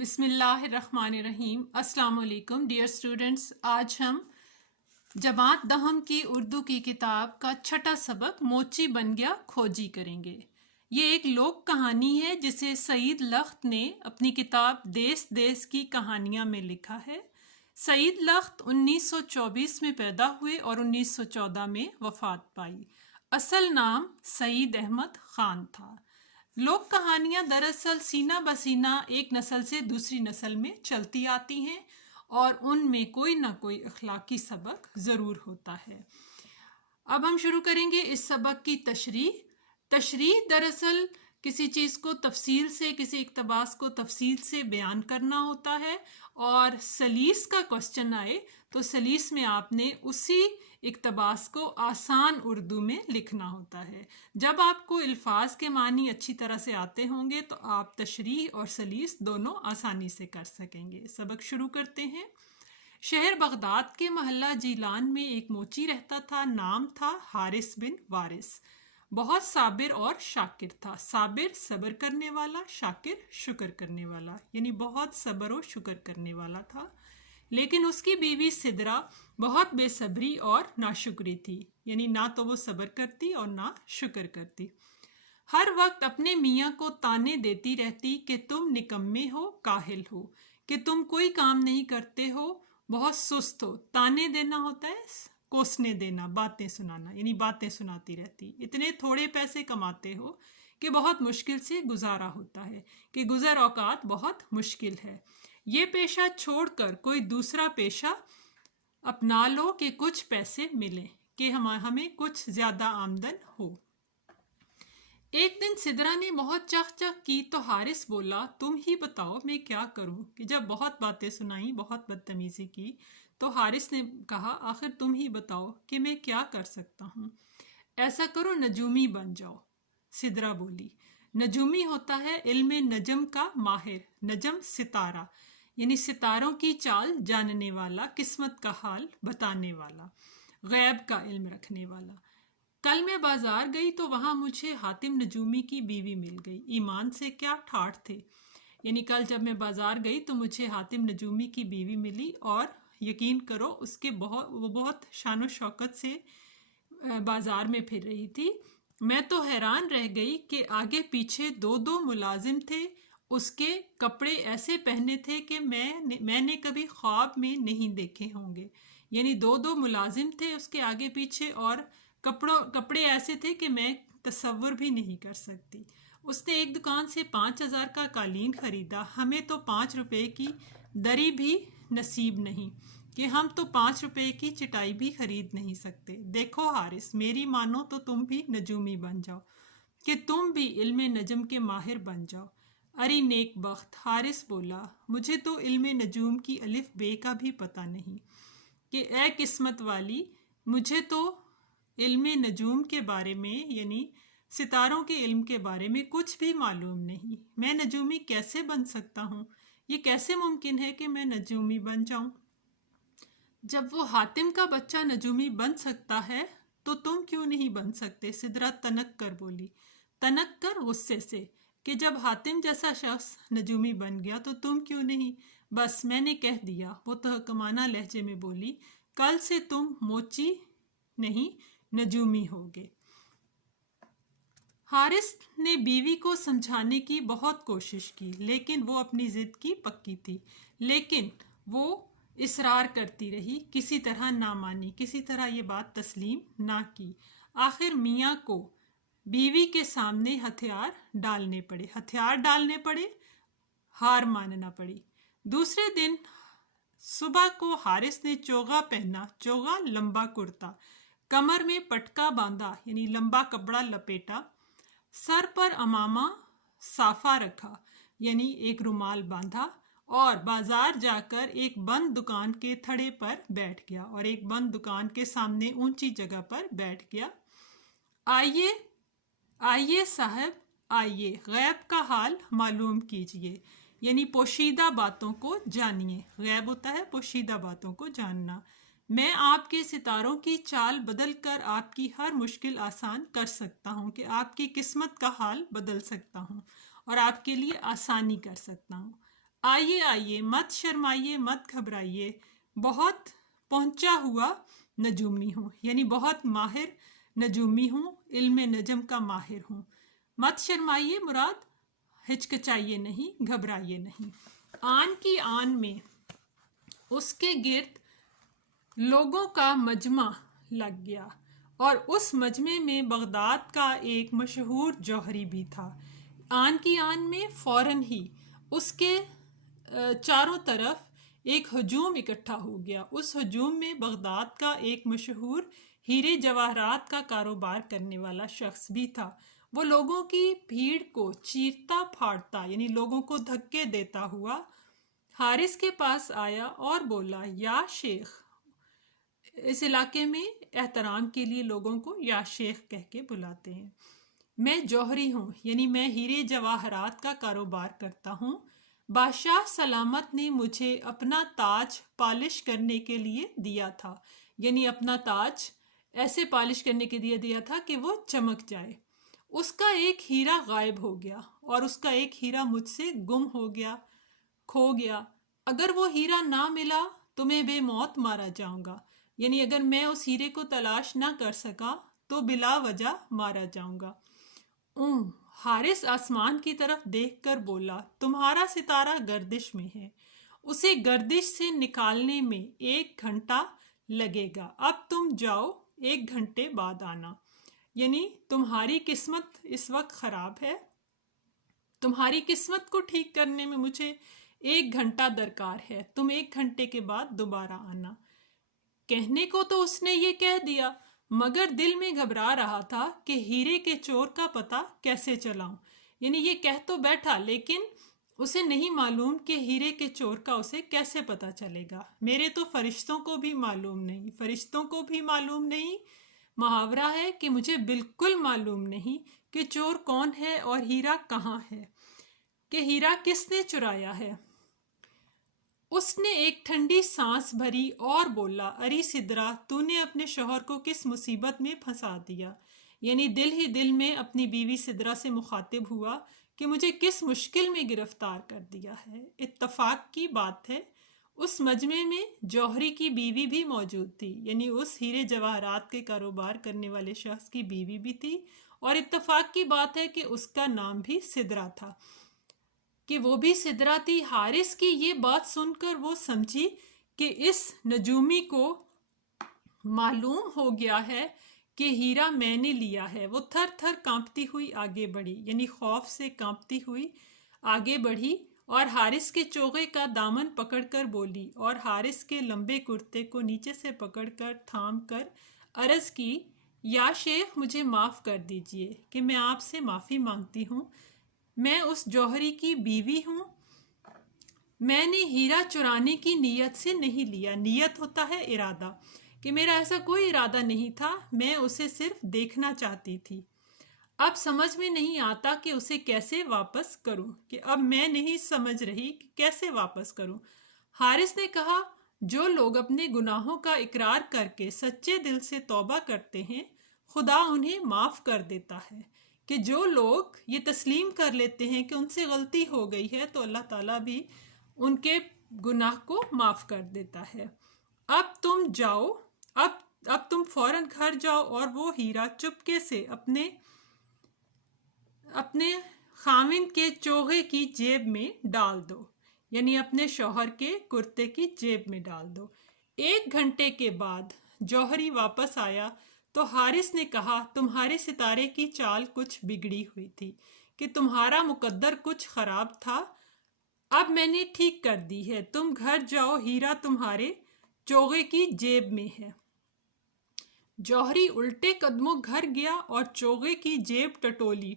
بسم اللہ الرحمن الرحیم۔ السلام علیکم ڈیئر اسٹوڈنٹس، آج ہم جماعت دہم کی اردو کی کتاب کا چھٹا سبق موچی بن گیا کھوجی کریں گے۔ یہ ایک لوک کہانی ہے جسے سعید لخت نے اپنی کتاب دیس دیس کی کہانیاں میں لکھا ہے۔ سعید لخت 1924 میں پیدا ہوئے اور 1914 میں وفات پائی۔ اصل نام سعید احمد خان تھا۔ لوک کہانیاں دراصل سینہ بسینہ ایک نسل سے دوسری نسل میں چلتی آتی ہیں اور ان میں کوئی نہ کوئی اخلاقی سبق ضرور ہوتا ہے۔ اب ہم شروع کریں گے اس سبق کی تشریح۔ تشریح دراصل کسی چیز کو تفصیل سے، کسی اقتباس کو تفصیل سے بیان کرنا ہوتا ہے، اور سلیس کا کوسچن آئے تو سلیس میں آپ نے اسی اقتباس کو آسان اردو میں لکھنا ہوتا ہے۔ جب آپ کو الفاظ کے معنی اچھی طرح سے آتے ہوں گے تو آپ تشریح اور سلیس دونوں آسانی سے کر سکیں گے۔ سبق شروع کرتے ہیں۔ شہر بغداد کے محلہ جیلان میں ایک موچی رہتا تھا، نام تھا حارث بن وارث۔ بہت صابر اور شاکر تھا۔ صابر صبر کرنے والا، شاکر شکر کرنے والا، یعنی بہت صبر و شکر کرنے والا تھا۔ لیکن اس کی بیوی سدرا بہت بے صبری اور ناشکری تھی، یعنی نہ تو وہ صبر کرتی اور نہ شکر کرتی۔ ہر وقت اپنے میاں کو طعنے دیتی رہتی کہ تم نکمے ہو، کاہل ہو، کہ تم کوئی کام نہیں کرتے ہو، بہت سست ہو۔ طعنے دینا ہوتا ہے کوسنے دینا، باتیں سنانا، یعنی باتیں سناتی رہتی۔ اتنے تھوڑے پیسے کماتے ہو کہ بہت مشکل سے گزارا ہوتا ہے، کہ گزر اوقات بہت مشکل ہے۔ یہ پیشہ چھوڑ کر کوئی دوسرا پیشہ اپنا لو کہ کچھ پیسے ملیں، کہ ہمیں کچھ زیادہ آمدن ہو۔ ایک دن سدرا نے بہت چخ چخ کی تو حارث بولا، تم ہی بتاؤ میں کیا کروں؟ کہ جب بہت باتیں سنائیں، بہت بدتمیزی کی، تو حارث نے کہا آخر تم ہی بتاؤ کہ میں کیا کر سکتا ہوں۔ ایسا کرو نجومی بن جاؤ۔ سدرا بولی۔ نجومی ہوتا ہے علم نجم کا ماہر، نجم ستارہ، یعنی ستاروں کی چال جاننے والا، قسمت کا حال بتانے والا، غیب کا علم رکھنے والا۔ کل میں بازار گئی تو وہاں مجھے حاتم نجومی کی بیوی مل گئی، ایمان سے کیا ٹھاٹھ تھے۔ یعنی کل جب میں بازار گئی تو مجھے حاتم نجومی کی بیوی ملی، اور یقین کرو اس کے وہ بہت شان و شوکت سے بازار میں پھر رہی تھی۔ میں تو حیران رہ گئی کہ آگے پیچھے دو دو ملازم تھے، اس کے کپڑے ایسے پہنے تھے کہ میں نے کبھی خواب میں نہیں دیکھے ہوں گے۔ یعنی دو دو ملازم تھے اس کے آگے پیچھے، اور کپڑے ایسے تھے کہ میں تصور بھی نہیں کر سکتی۔ اس نے ایک دکان سے 5,000 کا قالین خریدا، ہمیں تو 5 روپے کی دری بھی نصیب نہیں، کہ ہم تو 5 روپے کی چٹائی بھی خرید نہیں سکتے۔ دیکھو حارث، میری مانو تو تم بھی نجومی بن جاؤ، کہ تم بھی علم نجم کے ماہر بن جاؤ۔ اری نیک بخت، حارث بولا، مجھے تو علم نجوم کی الف بے کا بھی پتہ نہیں، کہ اے قسمت والی، مجھے تو علم نجوم کے بارے میں، یعنی ستاروں کے علم کے بارے میں کچھ بھی معلوم نہیں۔ میں نجومی کیسے بن سکتا ہوں؟ یہ کیسے ممکن ہے کہ میں نجومی بن جاؤں؟ جب وہ حاتم کا بچہ نجومی بن سکتا ہے تو تم کیوں نہیں بن سکتے؟ سدرا تنک کر بولی، تنک کر غصے سے، کہ جب حاتم جیسا شخص نجومی بن گیا تو تم کیوں نہیں؟ بس میں نے کہہ دیا، وہ تحکمانہ لہجے میں بولی، کل سے تم موچی نہیں نجومی ہوگے۔ حارث نے بیوی کو سمجھانے کی بہت کوشش کی، لیکن وہ اپنی ضد کی پکی تھی، لیکن وہ اصرار کرتی رہی، کسی طرح نہ مانی، کسی طرح یہ بات تسلیم نہ کی۔ آخر میاں کو بیوی کے سامنے ہتھیار ڈالنے پڑے، ہار ماننا پڑی۔ دوسرے دن صبح کو حارث نے چوغا پہنا، چوغا لمبا کرتا، کمر میں پٹکا باندھا، یعنی لمبا کپڑا لپیٹا، سر پر امامہ صافہ رکھا، یعنی ایک رومال باندھا، اور بازار جا کر ایک بند دکان کے تھڑے پر بیٹھ گیا، اور ایک بند دکان کے سامنے اونچی جگہ پر بیٹھ گیا۔ آئیے صاحب، آئیے، غیب کا حال معلوم کیجئے، یعنی پوشیدہ باتوں کو جانیے۔ غیب ہوتا ہے پوشیدہ باتوں کو جاننا۔ میں آپ کے ستاروں کی چال بدل کر آپ کی ہر مشکل آسان کر سکتا ہوں، کہ آپ کی قسمت کا حال بدل سکتا ہوں اور آپ کے لیے آسانی کر سکتا ہوں۔ آئیے آئیے، مت شرمائیے، مت گھبرائیے، بہت پہنچا ہوا نجومی ہوں، یعنی بہت ماہر نجومی ہوں، علم نجم کا ماہر ہوں۔ مت شرمائیے مراد ہچکچائیے نہیں، گھبرائیے نہیں۔ آن کی آن میں اس کے گرد لوگوں کا مجمع لگ گیا، اور اس مجمع میں بغداد کا ایک مشہور جوہری بھی تھا۔ آن کی آن میں فوراً ہی اس کے چاروں طرف ایک ہجوم اکٹھا ہو گیا۔ اس ہجوم میں بغداد کا ایک مشہور ہیرے جواہرات کا کاروبار کرنے والا شخص بھی تھا۔ وہ لوگوں کی بھیڑ کو چیرتا پھاڑتا، یعنی لوگوں کو دھکے دیتا ہوا حارث کے پاس آیا اور بولا، یا شیخ۔ اس علاقے میں احترام کے لیے لوگوں کو یا شیخ کہہ کے بلاتے ہیں۔ میں جوہری ہوں، یعنی میں ہیرے جواہرات کا کاروبار کرتا ہوں۔ بادشاہ سلامت نے مجھے اپنا تاج پالش کرنے کے لیے دیا تھا، یعنی اپنا تاج ایسے پالش کرنے کے لیے دیا تھا کہ وہ چمک جائے۔ اس کا ایک ہیرا غائب ہو گیا، اور اس کا ایک ہیرا مجھ سے گم ہو گیا، کھو گیا۔ اگر وہ ہیرا نہ ملا تو میں بے موت مارا جاؤں گا، یعنی اگر میں اس ہیرے کو تلاش نہ کر سکا تو بلا وجہ مارا جاؤں گا۔ حارث آسمان کی طرف دیکھ کر بولا، تمہارا ستارہ گردش میں ہے، اسے گردش سے نکالنے میں 1 گھنٹہ لگے گا۔ اب تم جاؤ، 1 گھنٹے بعد آنا۔ یعنی تمہاری قسمت اس وقت خراب ہے، تمہاری قسمت کو ٹھیک کرنے میں مجھے 1 گھنٹہ درکار ہے، تم 1 گھنٹے کے بعد دوبارہ آنا۔ کہنے کو تو اس نے یہ کہہ دیا، مگر دل میں گھبرا رہا تھا کہ ہیرے کے چور کا پتہ کیسے چلاؤں۔ یعنی یہ کہہ تو بیٹھا، لیکن اسے نہیں معلوم کہ ہیرے کے چور کا اسے کیسے پتہ چلے گا۔ میرے تو فرشتوں کو بھی معلوم نہیں، فرشتوں کو بھی معلوم نہیں۔ محاورہ ہے کہ مجھے بالکل معلوم نہیں کہ چور کون ہے اور ہیرا کہاں ہے، کہ ہیرا کس نے چرایا ہے۔ اس نے ایک ٹھنڈی سانس بھری اور بولا، اری سدرا، تو نے اپنے شوہر کو کس مصیبت میں پھنسا دیا۔ یعنی دل ہی دل میں اپنی بیوی سدرا سے مخاطب ہوا کہ مجھے کس مشکل میں گرفتار کر دیا ہے۔ اتفاق کی بات ہے اس مجمع میں جوہری کی بیوی بھی موجود تھی، یعنی اس ہیرے جواہرات کے کاروبار کرنے والے شخص کی بیوی بھی تھی، اور اتفاق کی بات ہے کہ اس کا نام بھی سدرا تھا، کہ وہ بھی سدرا تھی۔ حارث کی یہ بات سن کر وہ سمجھی کہ اس نجومی کو معلوم ہو گیا ہے کہ ہیرا میں نے لیا ہے۔ وہ تھر تھر کانپتی ہوئی آگے بڑھی، یعنی خوف سے کانپتی ہوئی آگے بڑھی، اور حارث کے چوغے کا دامن پکڑ کر بولی، اور حارث کے لمبے کرتے کو نیچے سے پکڑ کر تھام کر عرض کی، یا شیخ، مجھے معاف کر دیجئے کہ میں آپ سے معافی مانگتی ہوں۔ میں اس جوہری کی بیوی ہوں، میں نے ہیرا چرانے کی نیت سے نہیں لیا۔ نیت ہوتا ہے ارادہ، کہ میرا ایسا کوئی ارادہ نہیں تھا، میں اسے صرف دیکھنا چاہتی تھی۔ اب سمجھ میں نہیں آتا کہ اسے کیسے واپس کروں، کہ اب میں نہیں سمجھ رہی کہ کیسے واپس کروں۔ حارث نے کہا، جو لوگ اپنے گناہوں کا اقرار کر کے سچے دل سے توبہ کرتے ہیں، خدا انہیں معاف کر دیتا ہے، کہ جو لوگ یہ تسلیم کر لیتے ہیں کہ ان سے غلطی ہو گئی ہے تو اللہ تعالیٰ بھی ان کے گناہ کو معاف کر دیتا ہے۔ اب تم جاؤ، اب تم فوراً گھر جاؤ اور وہ ہیرا چپکے سے اپنے خاوند کے چوغے کی جیب میں ڈال دو، یعنی اپنے شوہر کے کرتے کی جیب میں ڈال دو۔ 1 گھنٹے کے بعد جوہری واپس آیا تو حارث نے کہا، تمہارے ستارے کی چال کچھ بگڑی ہوئی تھی، کہ تمہارا مقدر کچھ خراب تھا، اب میں نے ٹھیک کر دی ہے، تم گھر جاؤ، ہیرا تمہارے چوغے کی جیب میں ہے۔ جوہری الٹے قدموں گھر گیا اور چوغے کی جیب ٹٹولی،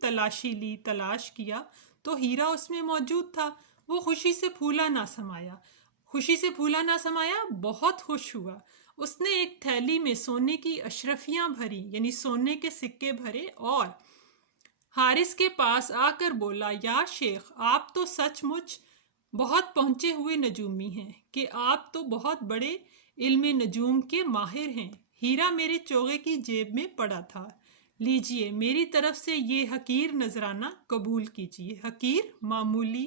تلاشی لی، تلاش کیا تو ہیرا اس میں موجود تھا۔ وہ خوشی سے پھولا نہ سمایا، بہت خوش ہوا۔ اس نے ایک تھیلی میں سونے کی اشرفیاں بھری، یعنی سونے کے سکے بھرے، اور حارث کے پاس آ کر بولا، یا شیخ، آپ تو سچ مچ بہت پہنچے ہوئے نجومی ہیں، کہ آپ تو بہت بڑے علم نجوم کے ماہر ہیں۔ ہیرا میرے چوغے کی جیب میں پڑا تھا، لیجئے، میری طرف سے یہ حقیر نذرانہ قبول کیجئے۔ حقیر، معمولی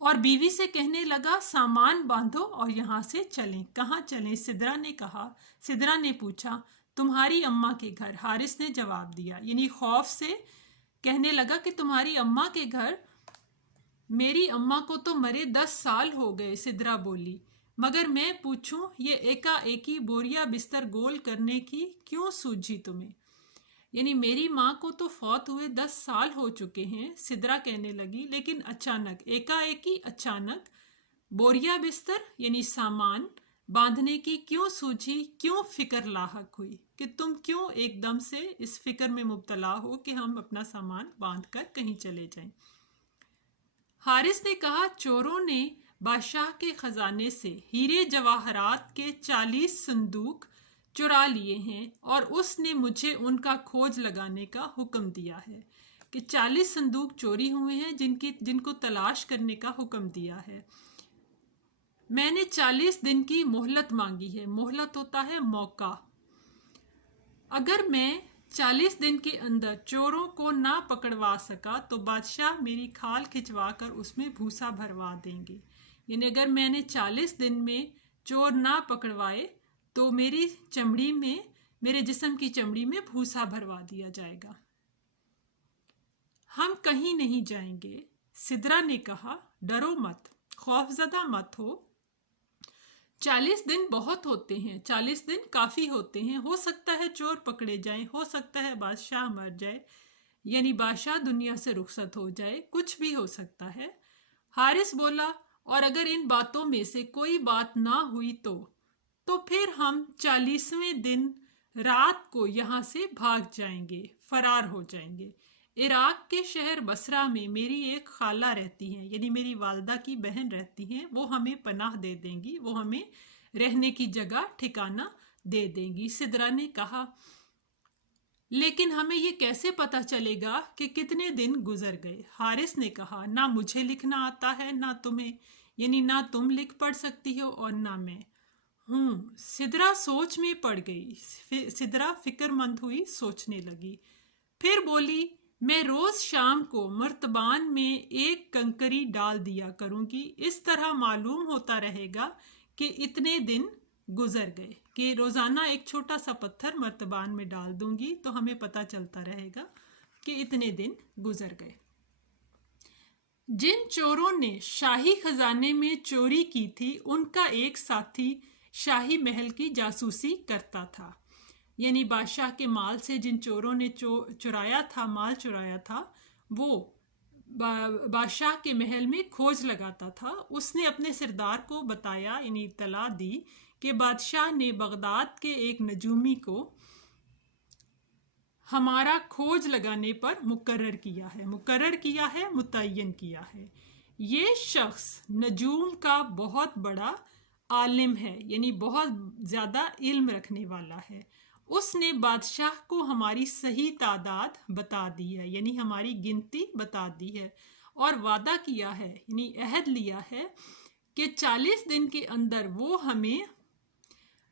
اور بیوی سے کہنے لگا سامان باندھو اور یہاں سے چلیں۔ کہاں چلیں؟ سدرا نے پوچھا تمہاری اماں کے گھر۔ حارث نے جواب دیا، یعنی خوف سے کہنے لگا کہ تمہاری اماں کے گھر۔ میری اماں کو تو مرے 10 سال ہو گئے، سدرا بولی، مگر میں پوچھوں یہ ایکا ایکی بوریا بستر گول کرنے کی کیوں سوجھی تمہیں؟ یعنی میری ماں کو تو فوت ہوئے 10 سال ہو چکے ہیں، سدرا کہنے لگی، لیکن اچانک ایکا ایکی اچانک بوریا بستر یعنی سامان باندھنے کی کیوں سوجھی، کیوں فکر لاحق ہوئی، کہ تم کیوں ایک دم سے اس فکر میں مبتلا ہو کہ ہم اپنا سامان باندھ کر کہیں چلے جائیں۔ حارث نے کہا چوروں نے بادشاہ کے خزانے سے ہیرے جواہرات کے 40 صندوق چرا لیے ہیں اور اس نے مجھے ان کا کھوج لگانے کا حکم دیا ہے، کہ 40 صندوق چوری ہوئے ہیں جن کو تلاش کرنے کا حکم دیا ہے۔ میں نے 40 دن کی مہلت مانگی ہے۔ مہلت ہوتا ہے موقع۔ اگر میں 40 دن کے اندر چوروں کو نہ پکڑوا سکا تو بادشاہ میری کھال کھچوا کر اس میں بھوسا بھروا دیں گے۔ یعنی اگر میں نے 40 دن میں چور نہ پکڑوائے تو میرے جسم کی چمڑی میں بھوسا بھروا دیا جائے گا۔ ہم کہیں نہیں جائیں گے، سدرا نے کہا، ڈرو مت، خوف زدہ مت ہو۔ 40 دن بہت ہوتے ہیں، 40 دن کافی ہوتے ہیں، ہو سکتا ہے چور پکڑے جائیں، ہو سکتا ہے بادشاہ مر جائے، یعنی بادشاہ دنیا سے رخصت ہو جائے، کچھ بھی ہو سکتا ہے۔ حارث بولا، اور اگر ان باتوں میں سے کوئی بات نہ ہوئی تو پھر ہم 40ویں دن رات کو یہاں سے بھاگ جائیں گے، فرار ہو جائیں گے۔ عراق کے شہر بصرہ میں میری ایک خالہ رہتی ہیں، یعنی میری والدہ کی بہن رہتی ہیں، وہ ہمیں پناہ دے دیں گی، وہ ہمیں رہنے کی جگہ ٹھکانہ دے دیں گی۔ سدرا نے کہا لیکن ہمیں یہ کیسے پتہ چلے گا کہ کتنے دن گزر گئے؟ حارث نے کہا نہ مجھے لکھنا آتا ہے نہ تمہیں، یعنی نہ تم لکھ پڑھ سکتی ہو اور نہ میں۔ سدرا سوچ میں پڑ گئی، سدرا فکر مند ہوئی، سوچنے لگی، پھر بولی میں روز شام کو مرتبان میں ایک کنکری ڈال دیا کروں گی، اس طرح معلوم ہوتا رہے گا کہ اتنے دن گزر گئے، کہ روزانہ ایک چھوٹا سا پتھر مرتبان میں ڈال دوں گی تو ہمیں پتہ چلتا رہے گا کہ اتنے دن گزر گئے۔ جن چوروں نے شاہی خزانے میں چوری کی تھی ان کا ایک ساتھی شاہی محل کی جاسوسی کرتا تھا، یعنی بادشاہ کے مال سے جن چوروں نے چرایا تھا، مال چرایا تھا، وہ بادشاہ کے محل میں کھوج لگاتا تھا۔ اس نے اپنے سردار کو بتایا، یعنی اطلاع دی کہ بادشاہ نے بغداد کے ایک نجومی کو ہمارا کھوج لگانے پر مقرر کیا ہے، متعین کیا ہے۔ یہ شخص نجوم کا بہت بڑا عالم ہے، یعنی بہت زیادہ علم رکھنے والا ہے۔ اس نے بادشاہ کو ہماری صحیح تعداد بتا دی ہے، یعنی ہماری گنتی بتا دی ہے، اور وعدہ کیا ہے، یعنی عہد لیا ہے کہ 40 دن کے اندر وہ ہمیں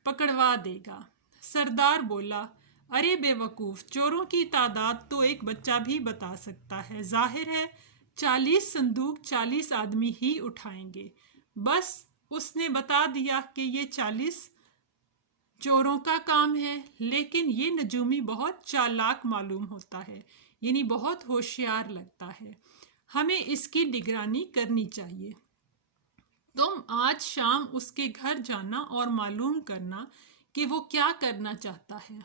پکڑوا دے گا۔ سردار بولا، ارے بے وقوف، چوروں کی تعداد تو ایک بچہ بھی بتا سکتا ہے، ظاہر ہے 40 صندوق 40 آدمی ہی اٹھائیں گے۔ بس اس نے بتا دیا کہ یہ 40 چوروں کا کام ہے، لیکن یہ نجومی بہت چالاک معلوم ہوتا ہے، یعنی بہت ہوشیار لگتا ہے، ہمیں اس کی نگرانی کرنی چاہیے۔ تم آج شام اس کے گھر جانا اور معلوم کرنا کہ وہ کیا کرنا چاہتا ہے۔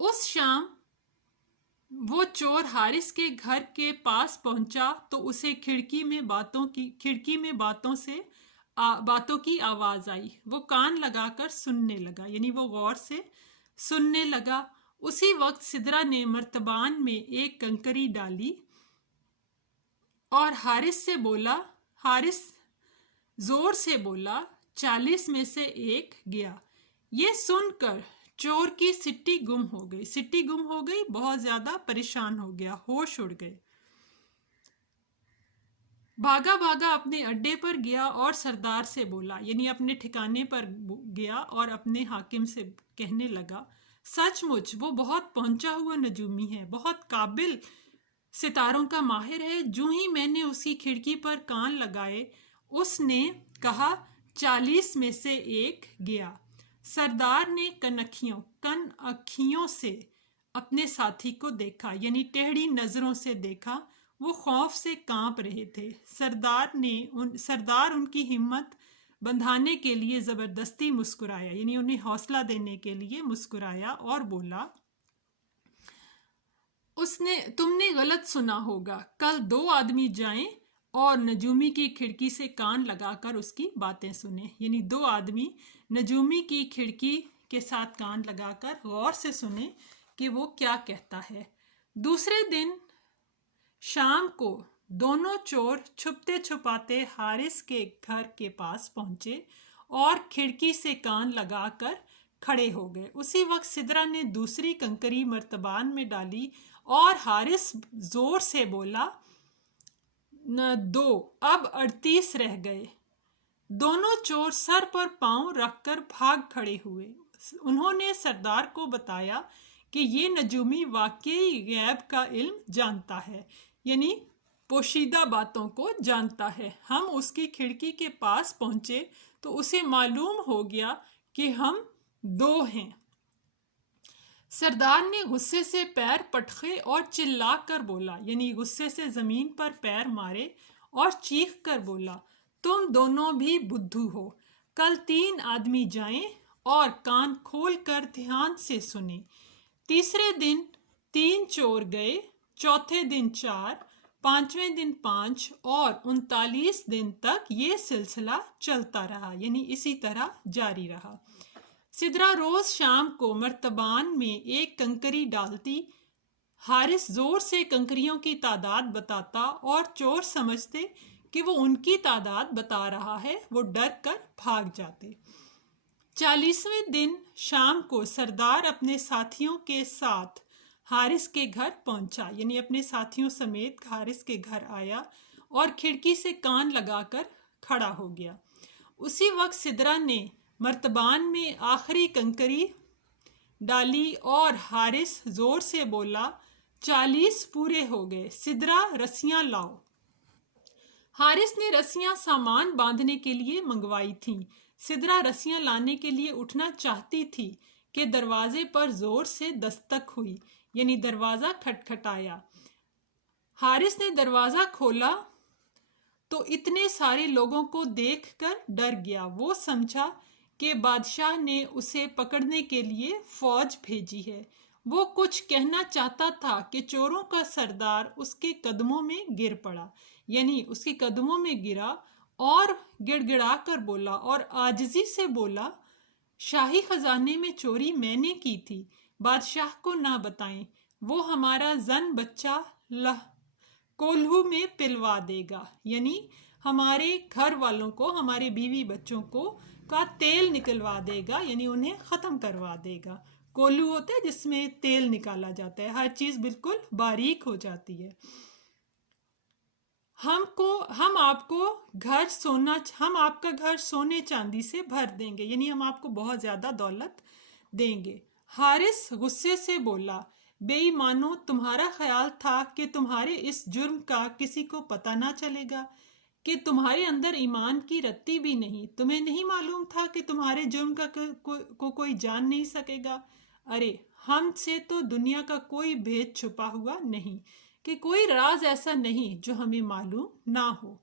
اس شام وہ چور حارث کے گھر کے پاس پہنچا تو اسے کھڑکی میں باتوں کی آواز آئی۔ وہ کان لگا کر سننے لگا، یعنی وہ غور سے سننے لگا۔ اسی وقت سدرا نے مرتبان میں ایک کنکری ڈالی اور حارث زور سے بولا، 40 میں سے ایک گیا۔ یہ سن کر چور کی سٹی گم ہو گئی، بہت زیادہ پریشان ہو گیا، ہوش اڑ گئے۔ بھاگا اپنے اڈے پر گیا اور سردار سے بولا، یعنی اپنے ٹھکانے پر گیا اور اپنے حاکم سے کہنے لگا، سچ مچ وہ بہت پہنچا ہوا نجومی ہے، بہت قابل ستاروں کا ماہر ہے۔ جو ہی میں نے اس کی کھڑکی پر کان لگائے اس نے کہا 40 میں سے ایک گیا۔ سردار نے کن اکھیوں سے اپنے ساتھی کو دیکھا، یعنی ٹیڑھی نظروں سے دیکھا۔ وہ خوف سے کانپ رہے تھے۔ سردار ان کی ہمت بندھانے کے لیے زبردستی مسکرایا، یعنی انہیں حوصلہ دینے کے لیے مسکرایا اور بولا تم نے غلط سنا ہوگا، کل 2 آدمی جائیں اور نجومی کی کھڑکی سے کان لگا کر اس کی باتیں سنیں، یعنی 2 آدمی نجومی کی کھڑکی کے ساتھ کان لگا کر غور سے سنیں کہ وہ کیا کہتا ہے۔ دوسرے دن شام کو دونوں چور چھپتے چھپاتے حارث کے گھر کے پاس پہنچے اور کھڑکی سے کان لگا کر کھڑے ہو گئے۔ اسی وقت سدرا نے دوسری کنکری مرتبان میں ڈالی اور حارث زور سے بولا 2، اب 38 رہ گئے۔ دونوں چور سر پر پاؤں رکھ کر بھاگ کھڑے ہوئے۔ انہوں نے سردار کو بتایا کہ یہ نجومی واقعی غیب کا علم جانتا ہے، یعنی پوشیدہ باتوں کو جانتا ہے۔ ہم اس کی کھڑکی کے پاس پہنچے تو اسے معلوم ہو گیا کہ ہم 2 ہیں۔ سردار نے غصے سے پیر پٹخے اور چلا کر بولا، یعنی غصے سے زمین پر پیر مارے اور چیخ کر بولا تم دونوں بھی بدھو ہو۔ کل 3 آدمی جائیں اور کان کھول کر دھیان سے سنیں۔ تیسرے دن 3 چور گئے، چوتھے دن 4، 5ویں دن 5 اور 39 دن تک یہ سلسلہ چلتا رہا، یعنی اسی طرح جاری رہا۔ سدرا روز شام کو مرتبان میں ایک کنکری ڈالتی۔ حارث زور سے کنکریوں کی تعداد بتاتا اور چور سمجھتے کہ وہ ان کی تعداد بتا رہا ہے، وہ ڈر کر بھاگ جاتے۔ 40ویں دن شام کو سردار اپنے ساتھیوں کے ساتھ حارث کے گھر پہنچا، یعنی اپنے ساتھیوں سمیت حارث کے گھر آیا اور کھڑکی سے کان لگا کر کھڑا ہو گیا۔ اسی وقت سدرا نے مرتبان میں آخری کنکری ڈالی اور حارث زور سے بولا 40 پورے ہو گئے، سدرا رسیاں لاؤ۔ حارث نے رسیاں سامان باندھنے کے لیے منگوائی تھیں۔ سدرا رسیاں لانے کے لیے اٹھنا چاہتی تھی کہ دروازے پر زور سے دستک ہوئی، یعنی دروازہ کھٹکھٹایا۔ حارث نے دروازہ کھولا تو اتنے سارے لوگوں کو دیکھ کر ڈر گیا۔ وہ سمجھا کہ بادشاہ نے اسے پکڑنے کے لیے فوج بھیجی ہے۔ وہ کچھ کہنا چاہتا تھا کہ چوروں کا سردار اس کے قدموں میں گر پڑا، یعنی اس کے قدموں میں گرا اور گڑ گڑا کر بولا اور عاجزی سے بولا شاہی خزانے میں چوری میں نے کی تھی، بادشاہ کو نہ بتائیں، وہ ہمارا زن بچہ کولہو میں پلوا دے گا، یعنی ہمارے گھر والوں کو، ہمارے بیوی بچوں کو کا تیل نکلوا دے گا، یعنی انہیں ختم کروا دے گا۔ کولو ہوتا ہے جس میں تیل نکالا جاتا ہے، ہر چیز بالکل باریک ہو جاتی ہے۔ ہم آپ کا گھر سونے چاندی سے بھر دیں گے، یعنی ہم آپ کو بہت زیادہ دولت دیں گے۔ حارث غصے سے بولا بے ایمانو، تمہارا خیال تھا کہ تمہارے اس جرم کا کسی کو پتہ نہ چلے گا، کہ تمہارے اندر ایمان کی رتی بھی نہیں؟ تمہیں نہیں معلوم تھا کہ تمہارے جرم کو کوئی جان نہیں سکے گا؟ ارے ہم سے تو دنیا کا کوئی بھید چھپا ہوا نہیں، کہ کوئی راز ایسا نہیں جو ہمیں معلوم نہ ہو۔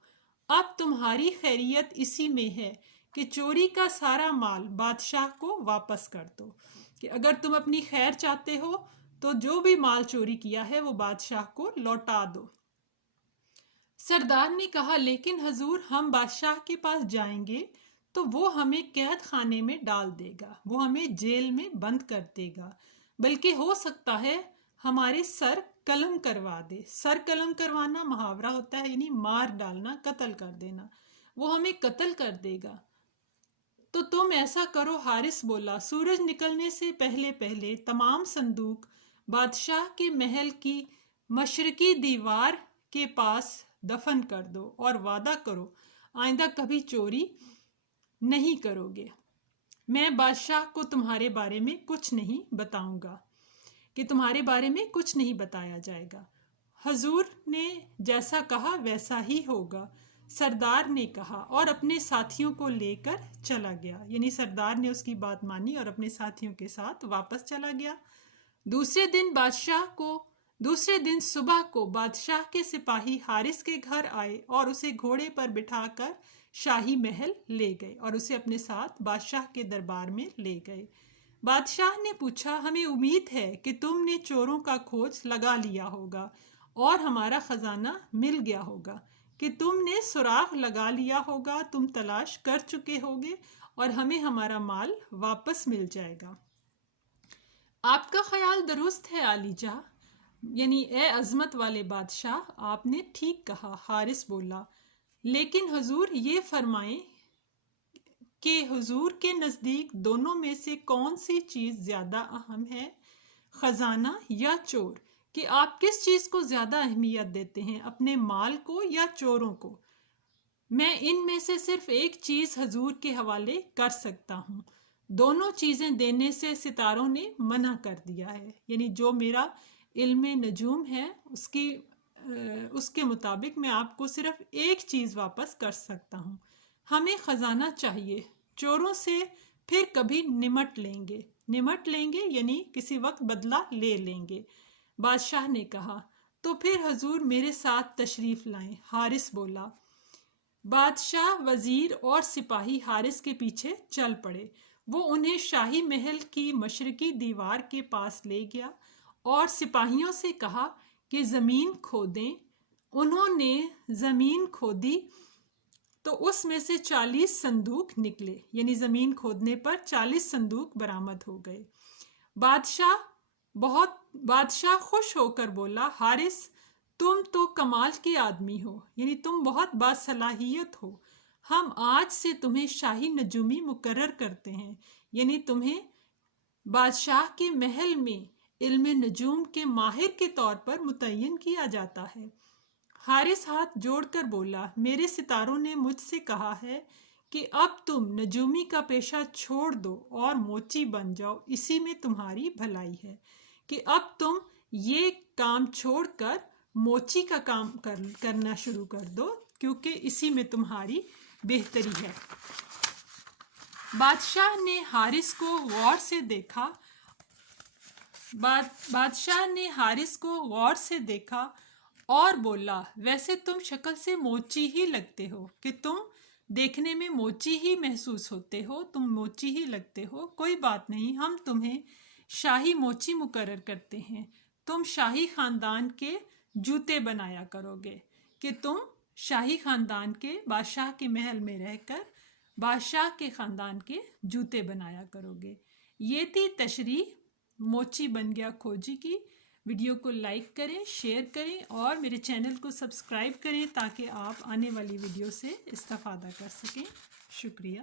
اب تمہاری خیریت اسی میں ہے کہ چوری کا سارا مال بادشاہ کو واپس کر دو، کہ اگر تم اپنی خیر چاہتے ہو تو جو بھی مال چوری کیا ہے وہ بادشاہ کو لوٹا دو۔ سردار نے کہا لیکن حضور، ہم بادشاہ کے پاس جائیں گے تو وہ ہمیں قید خانے میں ڈال دے گا، وہ ہمیں جیل میں بند کر دے گا، بلکہ ہو سکتا ہے ہمارے سر قلم کروا دے۔ سر قلم کروانا محاورہ ہوتا ہے، یعنی مار ڈالنا، قتل کر دینا، وہ ہمیں قتل کر دے گا۔ تو تم ایسا کرو، حارث بولا، سورج نکلنے سے پہلے پہلے تمام صندوق بادشاہ کے محل کی مشرقی دیوار کے پاس دفن کر دو اور وعدہ کرو آئندہ کبھی چوری نہیں کرو گے۔ میں بادشاہ کو تمہارے بارے میں کچھ نہیں بتاؤں گا، کہ تمہارے بارے میں کچھ نہیں بتایا جائے گا۔ حضور نے جیسا کہا ویسا ہی ہوگا، سردار نے کہا اور اپنے ساتھیوں کو لے کر چلا گیا، یعنی سردار نے اس کی بات مانی اور اپنے ساتھیوں کے ساتھ واپس چلا گیا۔ دوسرے دن صبح کو بادشاہ کے سپاہی حارث کے گھر آئے اور اسے گھوڑے پر بٹھا کر شاہی محل لے گئے اور اسے اپنے ساتھ بادشاہ کے دربار میں لے گئے۔ بادشاہ نے پوچھا، ہمیں امید ہے کہ تم نے چوروں کا کھوج لگا لیا ہوگا اور ہمارا خزانہ مل گیا ہوگا، کہ تم نے سراغ لگا لیا ہوگا، تم تلاش کر چکے ہوگے اور ہمیں ہمارا مال واپس مل جائے گا۔ آپ کا خیال درست ہے عالی جاں، یعنی اے عظمت والے بادشاہ، آپ نے ٹھیک کہا۔ حارث بولا، لیکن حضور یہ فرمائیں کہ حضور کے نزدیک دونوں میں سے کون سی چیز زیادہ اہم ہے، خزانہ یا چور؟ کہ آپ کس چیز کو زیادہ اہمیت دیتے ہیں، اپنے مال کو یا چوروں کو؟ میں ان میں سے صرف ایک چیز حضور کے حوالے کر سکتا ہوں۔ دونوں چیزیں دینے سے ستاروں نے منع کر دیا ہے، یعنی جو میرا علم نجوم ہے اس کے مطابق میں آپ کو صرف ایک چیز واپس کر سکتا ہوں۔ ہمیں خزانہ چاہیے، چوروں سے پھر کبھی نمٹ لیں گے یعنی کسی وقت بدلہ لے لیں گے۔ بادشاہ نے کہا، تو پھر حضور میرے ساتھ تشریف لائیں۔ حارث بولا۔ بادشاہ، وزیر اور سپاہی حارث کے پیچھے چل پڑے۔ وہ انہیں شاہی محل کی مشرقی دیوار کے پاس لے گیا اور سپاہیوں سے کہا کہ زمین کھودیں۔ انہوں نے زمین کھودی تو اس میں سے 40 صندوق نکلے، یعنی زمین کھودنے پر 40 صندوق برآمد ہو گئے۔ بادشاہ خوش ہو کر بولا، حارث تم تو کمال کے آدمی ہو، یعنی تم بہت باصلاحیت ہو۔ ہم آج سے تمہیں شاہی نجومی مقرر کرتے ہیں، یعنی تمہیں بادشاہ کے محل میں علم نجوم کے ماہر کے طور پر متعین کیا جاتا ہے۔ حارث ہاتھ جوڑ کر بولا، میرے ستاروں نے مجھ سے کہا ہے کہ اب تم نجومی کا پیشہ چھوڑ دو اور موچی بن جاؤ، اسی میں تمہاری بھلائی ہے، کہ اب تم یہ کام چھوڑ کر موچی کا کام کرنا شروع کر دو، کیونکہ اسی میں تمہاری بہتری ہے۔ بادشاہ نے حارث کو غور سے دیکھا اور بولا، ویسے تم شکل سے موچی ہی لگتے ہو، کہ تم دیکھنے میں موچی ہی محسوس ہوتے ہو، تم موچی ہی لگتے ہو۔ کوئی بات نہیں، ہم تمہیں شاہی موچی مقرر کرتے ہیں۔ تم شاہی خاندان کے جوتے بنایا کرو گے، کہ تم شاہی خاندان کے بادشاہ کے محل میں رہ کر بادشاہ کے خاندان کے جوتے بنایا کرو گے۔ یہ تھی تشریح موچی بن گیا کھوجی کی۔ ویڈیو کو لائک کریں، شیئر کریں اور میرے چینل کو سبسکرائب کریں تاکہ آپ آنے والی ویڈیو سے استفادہ کر سکیں۔ شکریہ۔